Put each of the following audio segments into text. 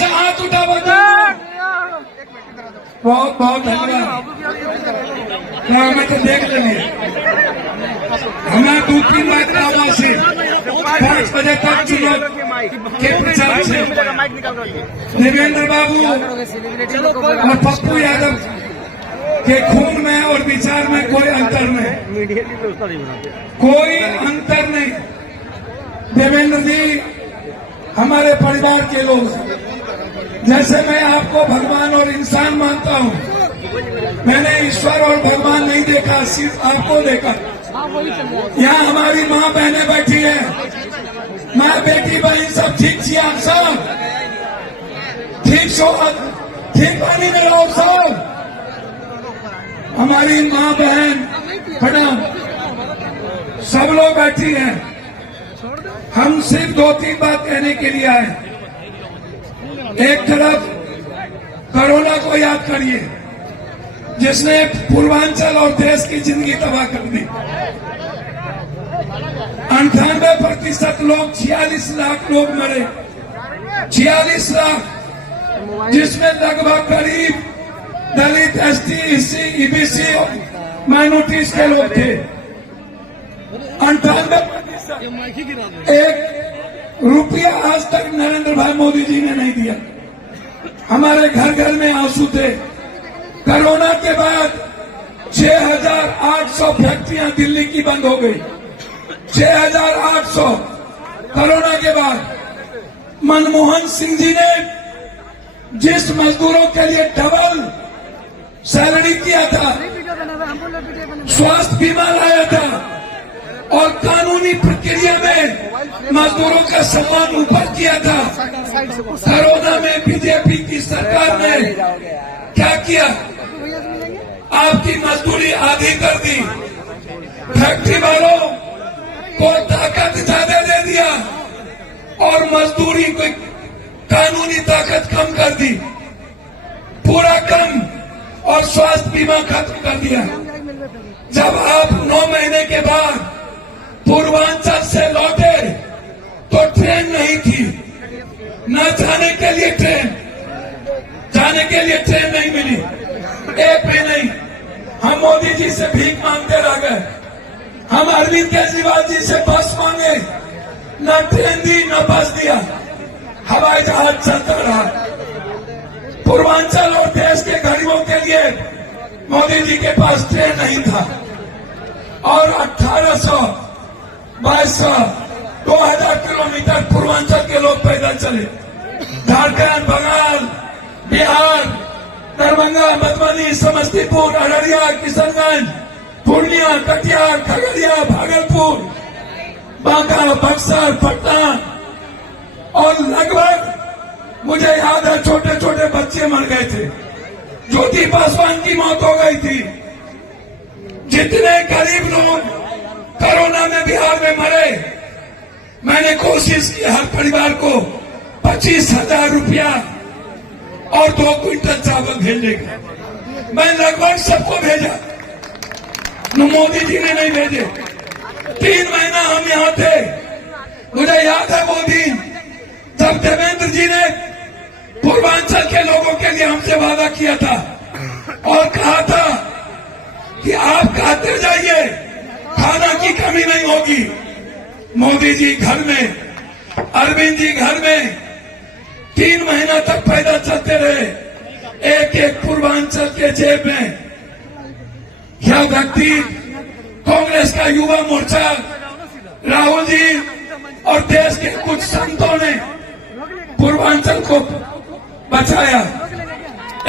से हाथ उठा बहुत बहुत धन्यवाद। हमें तो देख लेंगे, हमें 2-3 बात आवाज से 5 बजे तक चुनाव के प्रचार से देवेंद्र बाबू और पप्पू यादव के खून में और विचार में कोई अंतर नहीं, कोई अंतर नहीं। देवेंद्र जी हमारे परिवार के लोग, जैसे मैं आपको भगवान और इंसान मानता हूँ, मैंने ईश्वर और भगवान नहीं देखा, सिर्फ आपको देखा। यहाँ हमारी माँ बहनें बैठी है, माँ बेटी बहन सब ठीक छी, आप सब ठीक सो, ठीक पानी में रहो सब। हमारी माँ बहन मैडम सब लोग बैठी हैं। हम सिर्फ 2-3 बात कहने के लिए आए। एक तरफ कोरोना को याद करिए, जिसने पूर्वांचल और देश की जिंदगी तबाह कर दी। 98% लोग, 46 लाख लोग मरे, 46 लाख, जिसमें लगभग करीब दलित, एसटी, एससी, ईबीसी, माइनॉरिटीज के लोग थे। 98%। 1 रुपया आज तक नरेंद्र भाई मोदी जी ने नहीं दिया। हमारे घर घर में आंसू थे। कोरोना के बाद 6,800 फैक्ट्रियां दिल्ली की बंद हो गई। 6,800 कोरोना के बाद मनमोहन सिंह जी ने जिस मजदूरों के लिए डबल सैलरी किया था, स्वास्थ्य बीमा लाया था और कानूनी प्रक्रिया में मजदूरों का सम्मान ऊपर किया था। कोरोना में बीजेपी की सरकार ने क्या किया? आपकी मजदूरी आधी कर दी, फैक्ट्री वालों को ताकत ज्यादा दे दिया और मजदूरी को कानूनी ताकत कम कर दी, पूरा कम, और स्वास्थ्य बीमा खत्म कर दिया। जब आप 9 महीने के बाद पूर्वांचल से लौटे तो ट्रेन नहीं थी, न जाने के लिए ट्रेन, जाने के लिए ट्रेन नहीं मिली, एक भी नहीं। हम मोदी जी से भीख मांगते रह गए, हम अरविंद केजरीवाल जी से बस मांगे, न ट्रेन दी न बस दिया, हवाई जहाज चलता रहा। पूर्वांचल और देश के गरीबों के लिए मोदी जी के पास ट्रेन नहीं था और 1800, 2200, 2000 किलोमीटर पूर्वांचल के लोग पैदल चले। झारखंड, बंगाल, बिहार, दरभंगा, मधुबनी, समस्तीपुर, अररिया, किशनगंज, पूर्णिया, कटिहार, खगड़िया, भागलपुर, बांका, बक्सर, पटना, और लगभग मुझे याद है छोटे छोटे बच्चे मर गए थे। ज्योति पासवान की मौत हो गई थी। जितने गरीब लोग कोरोना में बिहार में मरे, मैंने कोशिश की हर परिवार को 25,000 रुपया और 2 क्विंटल चावल भेजने का। मैं लगभग सबको भेजा, मोदी जी ने नहीं भेजे। 3 महीना हम यहाँ थे। मुझे याद है वो दिन जब देवेंद्र जी ने पूर्वांचल के लोगों के लिए हमसे वादा किया था और कहा था कि आप खाते जाइए, खाना की कमी नहीं होगी। मोदी जी घर में, अरविंद जी घर में 3 महीना तक पैदल चलते रहे, एक एक पूर्वांचल के जेब में। यह व्यक्ति कांग्रेस का युवा मोर्चा, राहुल जी और देश के कुछ संतों ने पूर्वांचल को बचाया।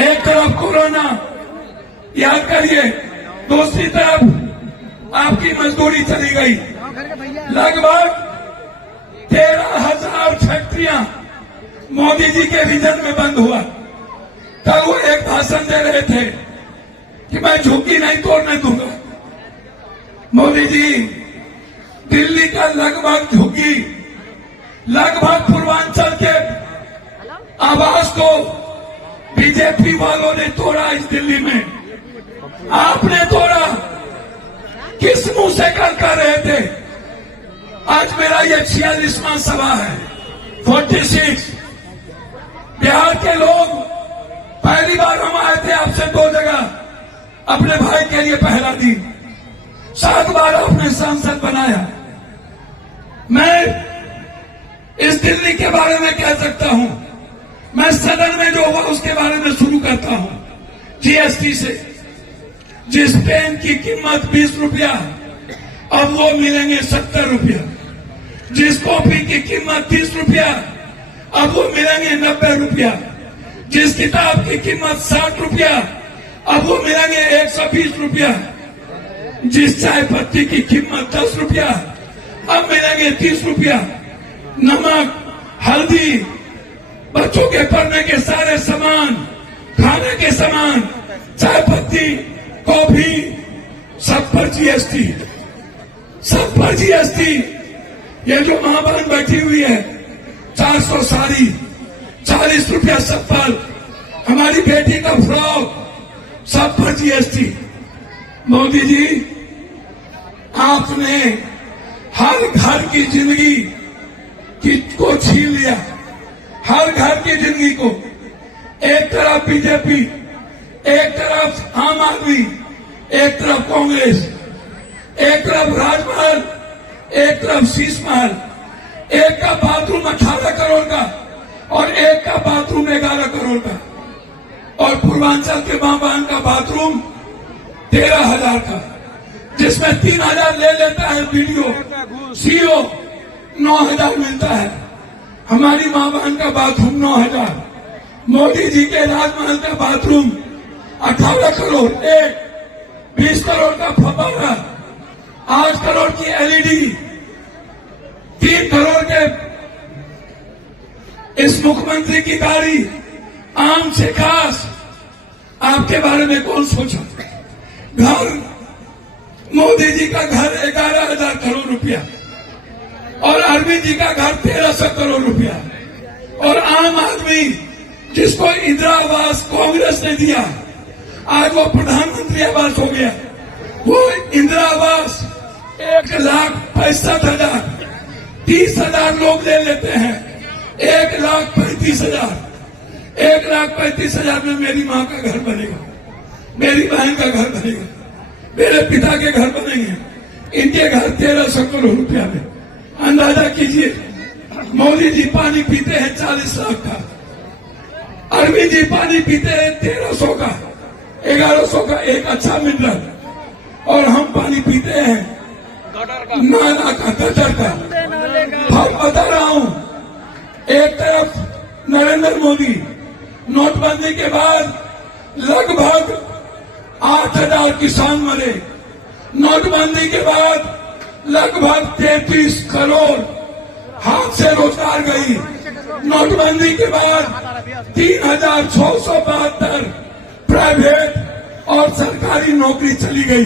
एक तरफ कोरोना, याद करिए, दूसरी तरफ आपकी मजदूरी चली गई। लगभग 13,000 फैक्ट्रियां मोदी जी के विजन में बंद हुआ। तब वो एक भाषण दे रहे थे कि मैं झुग्गी नहीं तोड़ने दूंगा। मोदी जी दिल्ली का लगभग झुग्गी, लगभग पूर्वांचल के आवास को बीजेपी वालों ने तोड़ा। इस दिल्ली में आपने तोड़ा, किस मुंह से कर रहे थे? आज मेरा ये 46वां सभा है, 46। बिहार के लोग पहली बार हम आए थे आपसे 2 जगह, अपने भाई के लिए पहला दिन, 7 बार आपने सांसद बनाया। मैं इस दिल्ली के बारे में कह सकता हूं, मैं सदन में जो हुआ उसके बारे में शुरू करता हूं। जीएसटी से जिस पेन की कीमत 20 रुपया, अब वो मिलेंगे 70 रुपया। जिस कॉपी की कीमत 30 रुपया, अब वो मिलेंगे 90 रुपया। जिस किताब की कीमत 60 रुपया, अब वो मिलेंगे 120 रुपया। जिस चाय पत्ती की कीमत 10 रुपया, अब मिलेंगे 30 रुपया। नमक, हल्दी, बच्चों के पढ़ने के सारे सामान, खाने के सामान, चाय पत्ती, कॉफी, सब पर जीएसटी, सब पर जीएसटी। ये जो मां बहन बैठी हुई है, 400 साड़ी, 40 रुपया चप्पल, हमारी बेटी का फ्रॉक, सब पर जीएसटी। मोदी जी, आपने हर घर की जिंदगी को छीन लिया, हर घर की जिंदगी को। एक तरफ बीजेपी, एक तरफ आम आदमी, एक तरफ कांग्रेस, एक तरफ राजमहल, एक तरफ शीश महल। एक का बाथरूम 18 करोड़ का और एक का बाथरूम 11 करोड़ का, और पूर्वांचल के मां बहन का बाथरूम 13,000 का, जिसमें 3,000 ले लेता है वीडियो सीओ, 9,000 मिलता है। हमारी मां बहन का बाथरूम 9,000। मोदी जी के राजमहल का बाथरूम 18 करोड़, एक 20 करोड़ का फव्वारा, 8 करोड़ की एलईडी, 3 करोड़ के इस मुख्यमंत्री की गाड़ी, आम से खास। आपके बारे में कौन सोचा? घर, मोदी जी का घर 11,000 करोड़ रुपया, और अरविंद जी का घर 1,300 करोड़ रुपया। और आम आदमी जिसको इंदिरा आवास कांग्रेस ने दिया, आज वो प्रधानमंत्री आवास हो गया। वो इंदिरा आवास 1,65,000, 30,000 लोग ले लेते हैं। 1,35,000, 1,35,000 में मेरी मां का घर बनेगा, मेरी बहन का घर बनेगा, मेरे पिता के घर बनेंगे। इनके घर 1,300 करोड़ रुपया में। अंदाजा कीजिए, मोदी जी पानी पीते हैं 40 लाख का, अरविंद जी पानी पीते हैं 1,300 का, 1,100 का एक अच्छा मिनरल, और हम पानी पीते हैं नाला का, गटर का। हम बता रहा हूं, एक तरफ नरेंद्र मोदी नोटबंदी के बाद लगभग 8,000 किसान मरे, नोटबंदी के बाद लगभग 33 करोड़ हाथ से रोजगार गई, नोटबंदी के बाद 3,672 प्राइवेट और सरकारी नौकरी चली गई।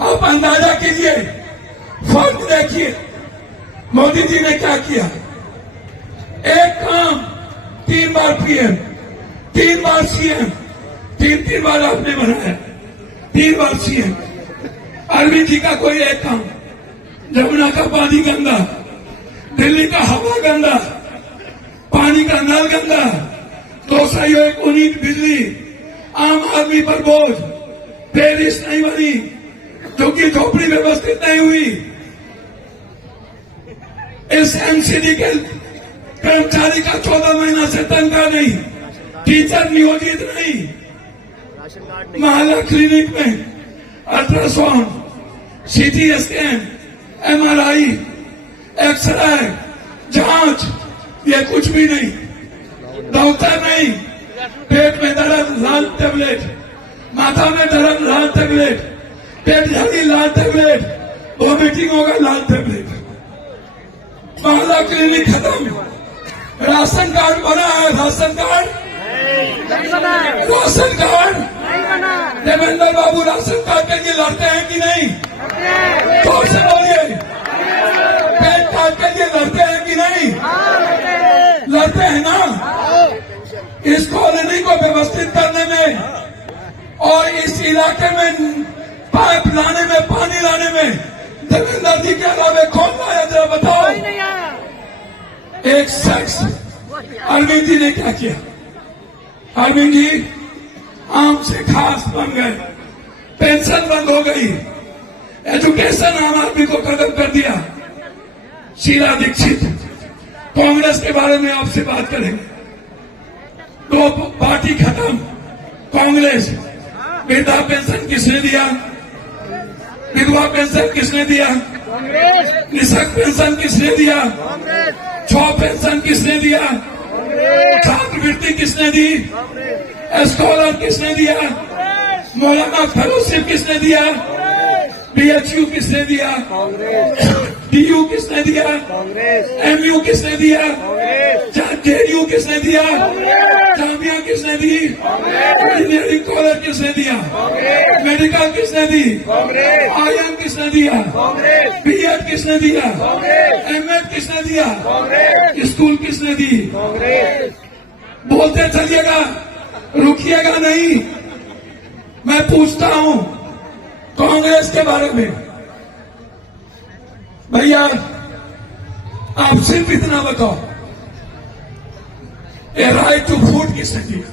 आप अंदाजा कीजिए, फर्क देखिए, मोदी जी ने क्या किया। एक काम, 3 बार पीएम, 3 बार सीएम, 3 बार आपने बनाया, 3 बार सीएम। अरविंद जी का कोई एक काम, जमुना का पानी गंदा, दिल्ली का हवा गंदा, पानी का नल गंदा, 200 यूनिट बिजली, आम आदमी पर बोझ, पेरिस नहीं बनी, झुग्गी झोपड़ी व्यवस्थित नहीं हुई, इस एमसीडी के कर्मचारी का 14 महीना से तनख्वाह नहीं, टीचर नियोजित नहीं, मोहल्ला क्लिनिक में ultrasound, CT scan, MRI, x ray, जांच, ये कुछ भी नहीं, डॉक्टर नहीं, पेट में दर्द लाल टेबलेट, माथा में दर्द लाल टेबलेट, पेट झड़ी लाल टेबलेट, वॉमिटिंग होगा लाल टेबलेट, मोहल्ला क्लिनिक खत्म, राशन कार्ड बना है, ration card, ration card, Devendra Babu ration card के लिए लड़ते हैं कि नहीं? जोर से बोलिए, पैन कार्ड के लिए लड़ते हैं कि नहीं? लड़ते हैं ना। इस कॉलोनी को व्यवस्थित करने में और इस इलाके में पाइप लाने में, पानी लाने में देवेंद्र जी के अलावा कौन लाया, जरा बताओ। एक शख्स अरविंद जी ने क्या किया? अरविंद जी आम से खास बन गए, पेंशन बंद हो गई, एजुकेशन आम आदमी को खत्म कर दिया। शीला दीक्षित, कांग्रेस के बारे में आपसे बात करेंगे। दो पार्टी खत्म, कांग्रेस। वृद्धा पेंशन किसने दिया? विधवा पेंशन किसने दिया? निःशक्त पेंशन किसने दिया? छह पेंशन किसने दिया? छात्रवृत्ति किसने दी? स्कॉलर किसने दिया? मौलाना फेलोशिप किसने दिया? बीएचयू किसने दिया? डीयू किसने दिया? एमयू किसने दिया? जेडीयू किसने दिया? जामिया किसने दी? इंजीनियरिंग कॉलेज किसने दिया? मेडिकल किसने दी? आईएम किसने दिया? बीएड किसने दिया? एमएड किसने दिया? स्कूल किसने दी? बोलते चलिएगा, रुकिएगा नहीं। मैं पूछता हूं कांग्रेस के बारे में, भैया आप सिर्फ इतना बताओ, ये राइट टू फूड किसने दिया?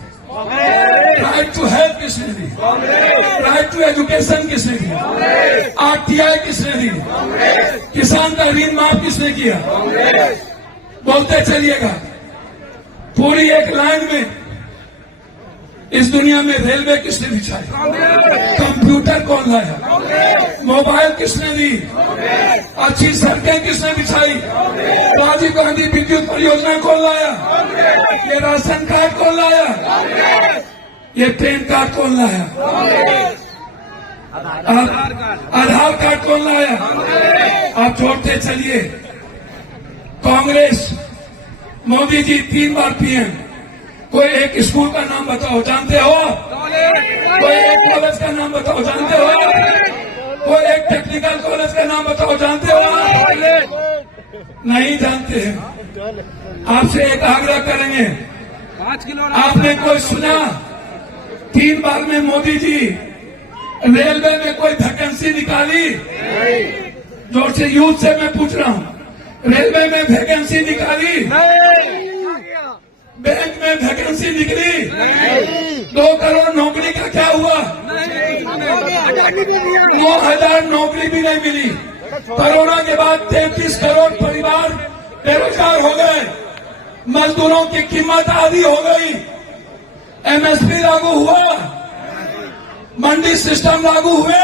राइट टू हेल्थ किसने दी? राइट टू एजुकेशन किसने दिया? आरटीआई किसने दी? किसान का ऋण माफ किसने किया? बोलते चलिएगा। पूरी एक लाइन में इस दुनिया में रेलवे किसने बिछाई? कंप्यूटर कौन लाया? मोबाइल किसने दी? अच्छी सड़कें किसने बिछाई? राजीव गांधी विद्युत परियोजना कौन लाया? ये राशन कार्ड कौन लाया? ये पैन कार्ड कौन लाया? आधार कार्ड कौन लाया? आप जोड़ते चलिए। कांग्रेस, मोदी जी 3 बार पीएम। कोई एक स्कूल का नाम बताओ, जानते हो? कोई एक कॉलेज का नाम बताओ, जानते हो? कोई एक टेक्निकल कॉलेज का नाम बताओ, जानते हो? नहीं जानते हैं। आपसे एक आग्रह करेंगे, 5 किलो आपने कोई सुना 3 बार में मोदी जी रेलवे में कोई वैकेंसी निकाली? जोर से यूथ से मैं पूछ रहा हूं, रेलवे में वैकेंसी निकाली? बैंक में वैकेंसी निकली? 2 करोड़ नौकरी का क्या हुआ? 9,000 नौकरी भी नहीं मिली। कोरोना के बाद 33 करोड़ परिवार बेरोजगार हो गए। मजदूरों की कीमत आधी हो गई। एमएसपी लागू हुआ, मंडी सिस्टम लागू हुए।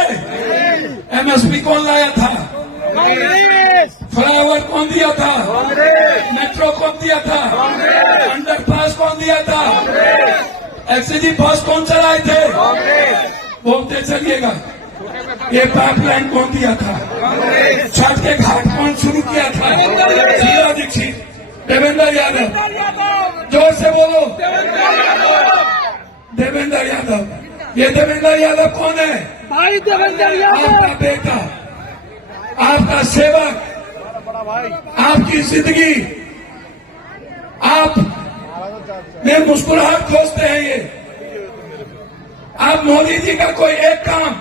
एमएसपी कौन लाया था? फ्लाईओवर कौन दिया था? मेट्रो कौन दिया था? अंडरपास कौन दिया था? एक्सीडी बस कौन चलाए थे? बोलते चलिएगा। ये पाइपलाइन कौन दिया था? छठ के घाट कौन शुरू किया था? शीला दीक्षित, देवेंद्र यादव। जोर से बोलो, देवेंद्र यादव। ये देवेंद्र यादव कौन है? भाई देवेंद्र यादव, आपका बेटा, आपका सेवक, आपकी जिंदगी, आप में मुस्कुराहट खोजते हैं। ये आप मोदी जी का कोई एक काम,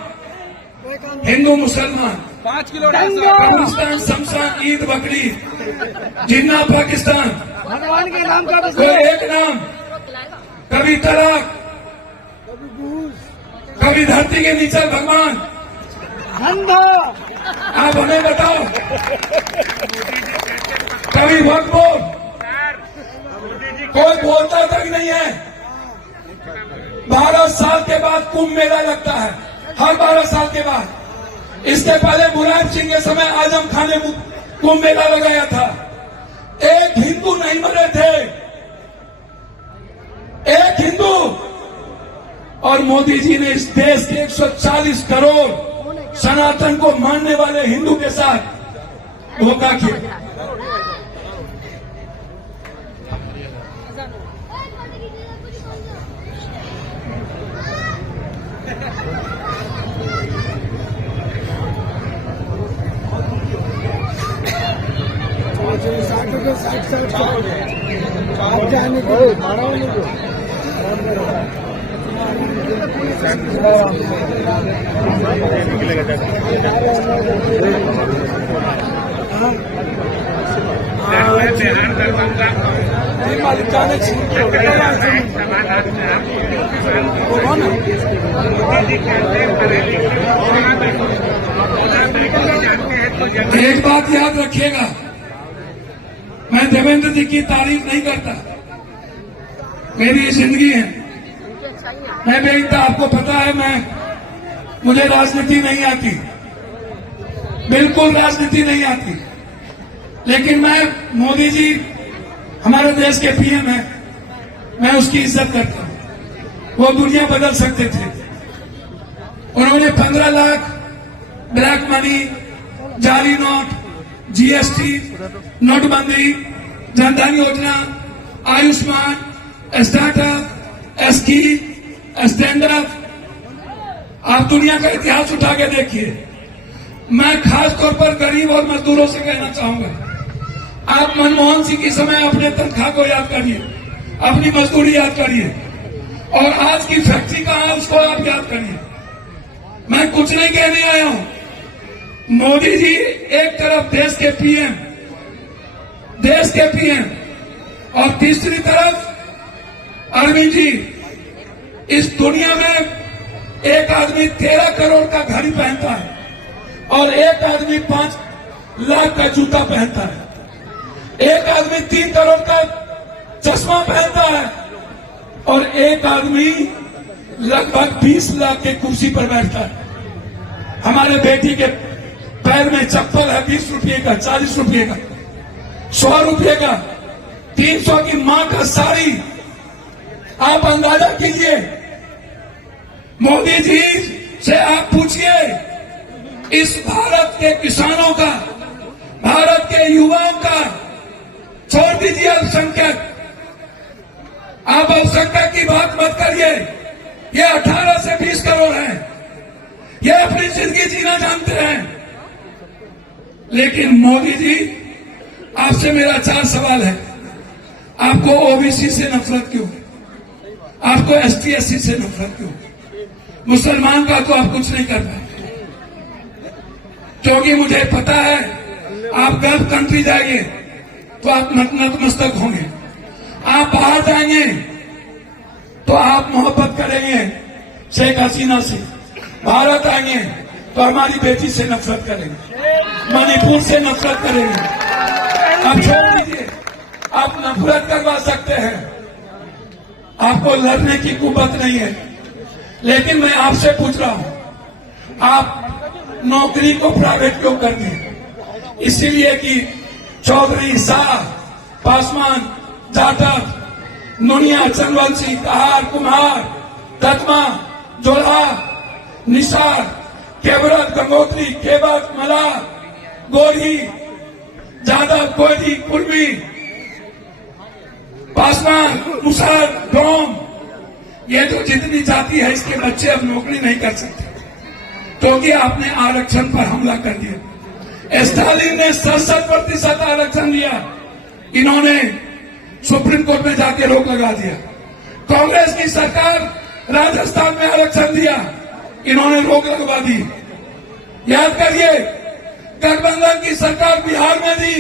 हिंदू मुसलमान, 5 किलो पाकिस्तान शमशान ईद बकरीद, जिन्ना पाकिस्तान, भगवान के नाम का कोई एक नाम, कभी तलाक, कभी धरती के नीचे भगवान। धंधा, आप हमें बताओ, कभी वक्त बोल, कोई बोलता तक नहीं है। 12 साल के बाद कुंभ मेला लगता है, हर 12 साल के बाद। इसके पहले मुलायम सिंह के समय आजम खान ने कुंभ मेला लगाया था। एक हिंदू नहीं मरे थे, एक हिंदू। और मोदी जी ने इस देश के 140 करोड़ सनातन को मानने वाले हिंदू के साथ धोखा किया। एक बात याद रखिएगा, मैं देवेंद्र जी की तारीफ नहीं करता, मेरी ये जिंदगी है। मैं बेटा, आपको पता है मुझे राजनीति नहीं आती, बिल्कुल राजनीति नहीं आती, लेकिन मैं मोदी जी हमारे देश के पीएम हैं, मैं उसकी इज्जत करता हूं। वो दुनिया बदल सकते थे। उन्होंने 15 लाख ब्लैक मनी, जाली नोट, जीएसटी, नोटबंदी, जनधन योजना, Ayushman, startup, scheme, stand up, आप दुनिया का इतिहास उठा के देखिए। मैं खास तौर पर गरीब और मजदूरों से कहना चाहूंगा, आप मनमोहन सिंह के समय अपने तनख्वाह को याद करिए, अपनी मजदूरी याद करिए, और आज की फैक्ट्री कहां है उसको आप याद करिए। मैं कुछ नहीं कहने आया हूं। मोदी जी एक तरफ देश के पीएम और तीसरी तरफ अरविंद जी। इस दुनिया में एक आदमी 13 करोड़ का घड़ी पहनता है और एक आदमी 5 लाख का जूता पहनता है, एक आदमी 3 करोड़ का चश्मा पहनता है और एक आदमी लगभग 20 लाख के कुर्सी पर बैठता है। हमारे बेटी के पैर में चप्पल है 20 रुपये का, 40 रुपये का, 100 रुपये का, 300 की मां का साड़ी। आप अंदाजा कीजिए, मोदी जी से आप पूछिए, इस भारत के किसानों का, भारत के युवाओं का, छोड़ दीजिए अल्पसंख्यक, आप अल्पसंख्यक की बात मत करिए। ये 18 से 20 करोड़ हैं, ये अपनी जिंदगी जीना जानते हैं। लेकिन मोदी जी, आपसे मेरा 4 सवाल है। आपको ओबीसी से नफरत क्यों? आपको एसटी एससी से नफरत क्यों? मुसलमान का तो आप कुछ नहीं कर पाए, क्योंकि मुझे पता है आप गल्फ कंट्री जाएंगे तो आप नतमस्तक होंगे, आप बाहर जाएंगे तो आप मोहब्बत करेंगे शेख हसीना से, भारत आएंगे तो हमारी बेटी से नफरत करेंगे, मणिपुर से नफरत करेंगे। आप छोड़ दीजिए, आप नफरत करवा सकते हैं, आपको लड़ने की कुवत नहीं है। लेकिन मैं आपसे पूछ रहा हूं, आप नौकरी को प्राइवेट क्यों कर दिए? इसीलिए कि चौधरी, शाह, पासवान, जाटव, नुनिया, चंद्रवंशी, कहार, कुम्हार, दत्मा, जोड़ा, निसार, केवरत, गंगोत्री, केवट, मलार, गोरी, जादव, कोयली, कुर्मी, पासवान, मुसहर, डोम, ये जो जितनी जाति है इसके बच्चे अब नौकरी नहीं कर सकते, क्योंकि आपने आरक्षण पर हमला कर दिया। स्टालिन ने 67% आरक्षण दिया, इन्होंने सुप्रीम कोर्ट में जाके रोक लगा दिया। कांग्रेस की सरकार राजस्थान में आरक्षण दिया, इन्होंने रोक लगवा दी। याद करिए, गठबंधन की सरकार बिहार में दी,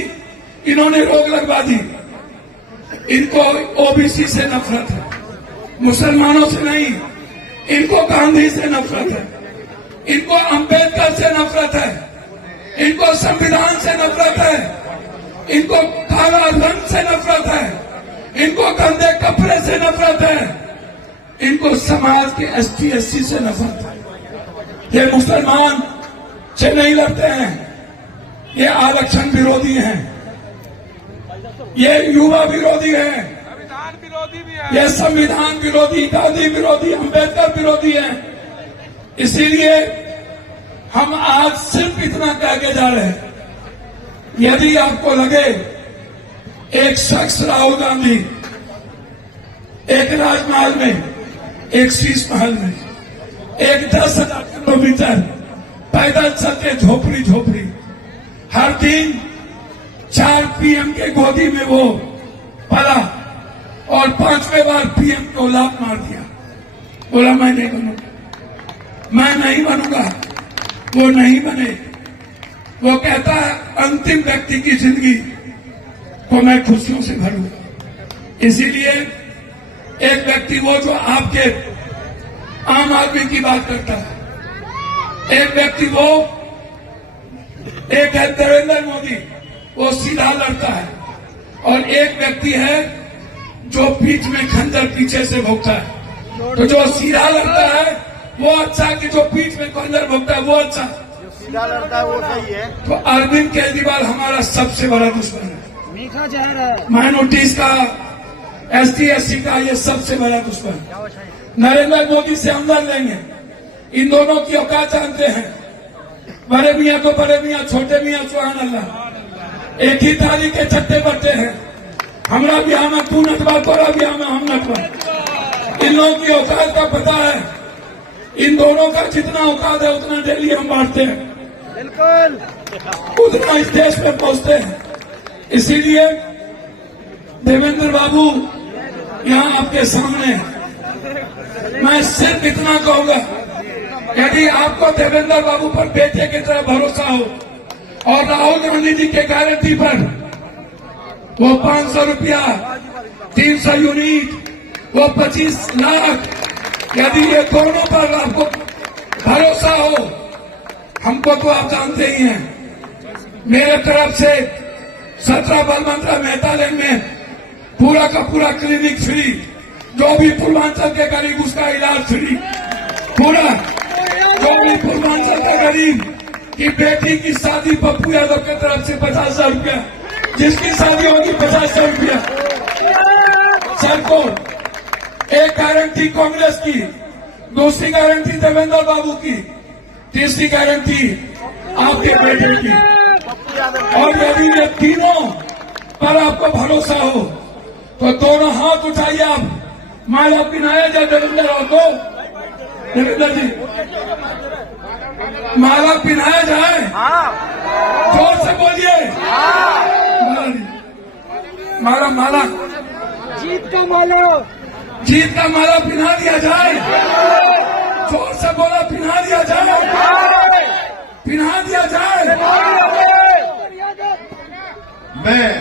इन्होंने रोक लगवा दी। इनको ओबीसी से नफरत है, मुसलमानों से नहीं। इनको गांधी से नफरत है, इनको अंबेडकर से नफरत है, इनको संविधान से नफरत है, इनको काला रंग से नफरत है, इनको गंदे कपड़े से नफरत है, इनको समाज के एसटी एससी से नफरत है। ये मुसलमान से नहीं लड़ते हैं, ये आरक्षण विरोधी हैं, ये युवा विरोधी हैं, ये संविधान विरोधी, गांधी विरोधी, अंबेडकर विरोधी हैं। इसीलिए हम आज सिर्फ इतना कह के जा रहे हैं, यदि आपको लगे एक शख्स राहुल गांधी एक राजमहल में, एक शीश महल में, एक 10,000 किलोमीटर पैदल चलते झोपड़ी झोपड़ी, हर दिन 4 पीएम के गोदी में वो पला और 5वें बार पीएम को लात मार दिया, बोला मैं नहीं बनूंगा, मैं नहीं बनूंगा। वो नहीं बने। वो कहता है अंतिम व्यक्ति की जिंदगी को मैं खुशियों से भरूंगा। इसीलिए एक व्यक्ति वो जो आपके आम आदमी की बात करता है, एक व्यक्ति वो एक है नरेंद्र मोदी, वो सीधा लड़ता है, और एक व्यक्ति है जो पीठ में खंजर पीछे से भोगता है। तो जो सीधा लड़ता है वो अच्छा, कि जो पीठ में खंजर भोगता है वो अच्छा? सीधा लड़ता है वो सही है। तो अरविंद केजरीवाल हमारा सबसे बड़ा दुश्मन है, मीठा जहर है। माइनॉरिटीज का, ST/SC का, ये सबसे बड़ा दुश्मन। नरेंद्र मोदी से हम लड़ लेंगे, इन दोनों की औकात जानते हैं। बड़े मियाँ को बड़े मियाँ, छोटे मियाँ सुभान अल्लाह, एक ही थाली के चट्टे बट्टे हैं। हमारा ब्याह में तू नटवा, तोरा ब्याह में हम नटवा। इन लोगों की औकात का पता है, इन दोनों का जितना औकात है उतना डेली हम बांटते हैं, बिल्कुल उतना इस देश में पहुंचते हैं। इसीलिए देवेंद्र बाबू यहाँ आपके सामने मैं सिर्फ इतना कहूंगा, यदि आपको देवेंद्र बाबू पर बेटे की तरह भरोसा हो और राहुल गांधी जी के गारंटी पर वो 500 रुपया, 300 यूनिट, वो 25 लाख, यदि ये दोनों पर आपको भरोसा हो, हमको तो आप जानते ही हैं, मेरे तरफ से 17 बलवंतरा मेहता लेन में पूरा का पूरा क्लिनिक फ्री, जो भी पूर्वांचल के गरीब उसका इलाज फ्री, पूरा। जो भी पूर्वांचल का गरीब की बेटी की शादी पप्पू यादव की तरफ से 50,000 रुपया, जिसकी शादी होगी 50,000 रुपया सबको। एक गारंटी कांग्रेस की, दूसरी गारंटी देवेंद्र बाबू की, तीसरी गारंटी आपके बेटे की। और यदि ये तीनों पर आपको भरोसा हो तो दोनों हाथ उठाइए, आप माला पिनाया जाए देवेंद्र राव को। देवेंद्र जी, माला पिनाया जाए, जोर से बोलिए, माला माला, जीत का माला, जीत का माला पिना दिया जाए, जोर से बोला, पिना दिया जाए, पिना दिया जाए। मैं